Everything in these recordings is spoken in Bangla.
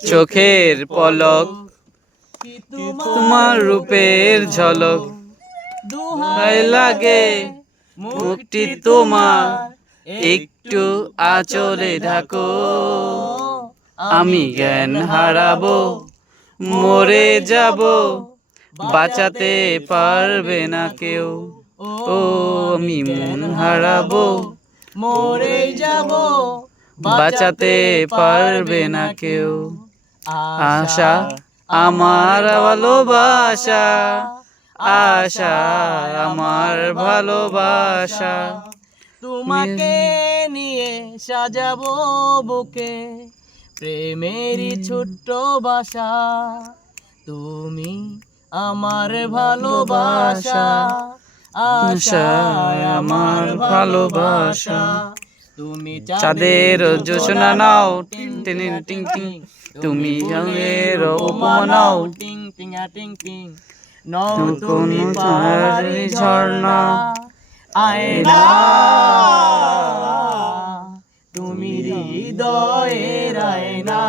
চোখের পলক, তোমার রূপের ঝলক, দোহাই লাগে মুখটি তোমার, একটু আঁচলে ঢাকো। আমি জ্ঞান হারাবো, মরে যাব, বাঁচাতে পারবে না কেউ। ও আমি মন হারাবো, মরে যাব, বাঁচাতে পারবে না কেউ। আশা আমার ভালোবাসা, আশা আমার ভালোবাসা, তোমাকে নিয়ে সাজাবো বুকে প্রেমেরই ছোট্ট বাসা। তুমি আমার ভালোবাসা, আশা আমার ভালোবাসা। তুমি চাঁদের জোছনা নাও, টিং টিং টিং টিং, তুমি রঙের উপমা নাও, টিং টিঙা টিং টিং। নও তুমি তুমি পাহাড়ি ঝর্ণা, আয়না তুমি হৃদয়ের আয়না।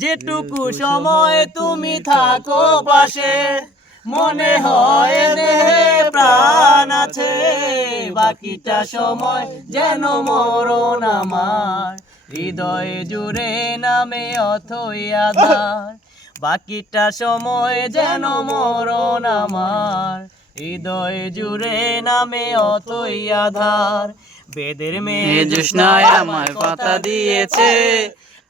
যেটুকু সময় তুমি থাকো পাশে, মনে হয় দেহে প্রাণ আছে। বাকিটা সময় যেন মরণ আমার, হৃদয়ে জুড়ে নামে অথই আধার। বাকিটা সময় যেন মরণ আমার, হৃদয়ে জুড়ে নামে অথই আধার। বেদের মেয়ে জ্যোৎস্নায় আমার কথা দিয়েছে,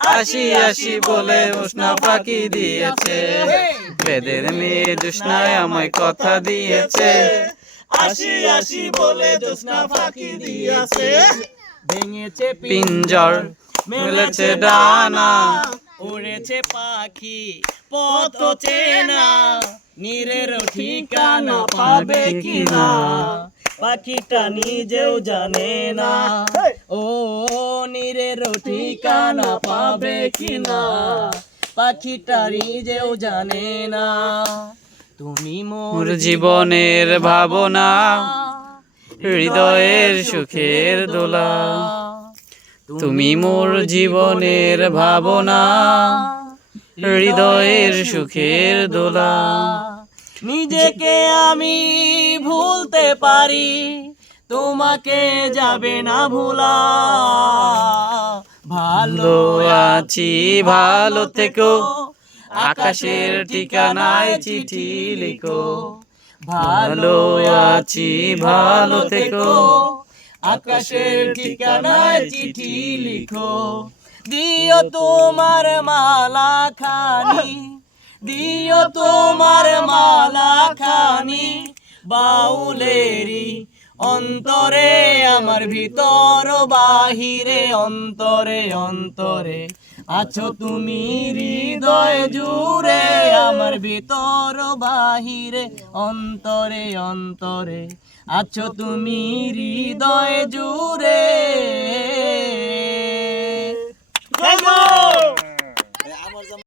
আসি আসি বলে উষ্ণা ফাঁকি দিয়েছে। বেদের মেয়ে জ্যোৎস্নায় আমায় কথা দিয়েছে, আসি আসি বলে জ্যোৎস্না ফাঁকি দিয়েছে। ভেঙেছে পিঞ্জর মেলেছে ডানা, উড়েছে পাখি পথ চেনা, নীরের ঠিকানা পাবে কিনা পাখিটা নিজেও জানে না। ও নীরের ঠিকানা পাবে কিনা পাখিটা নিজেও জানে না। তুমি মোর জীবনের ভাবনা, হৃদয়ের সুখের দোলা। তুমি মোর জীবনের ভাবনা, হৃদয়ের সুখের দোলা। নিজেকে আমি ভুলতে পারি, তোমাকে যাবে না ভোলা। ভালো আছি ভালো থেকো, আকাশের ঠিকানায় চিঠি লিখো। ভালো আছি ভালো থেকো, আকাশের ঠিকানায় চিঠি লিখো। দিও তোমার মালা খানি, দিও তোমার মালা খানি, বাউলেরি অন্তরে আমার ভিতর বাহিরে, অন্তরে অন্তরে আছো তুমি হৃদয় জুড়ে। আমার ভিতর বাহিরে, অন্তরে অন্তরে আছো তুমি হৃদয় জুড়ে।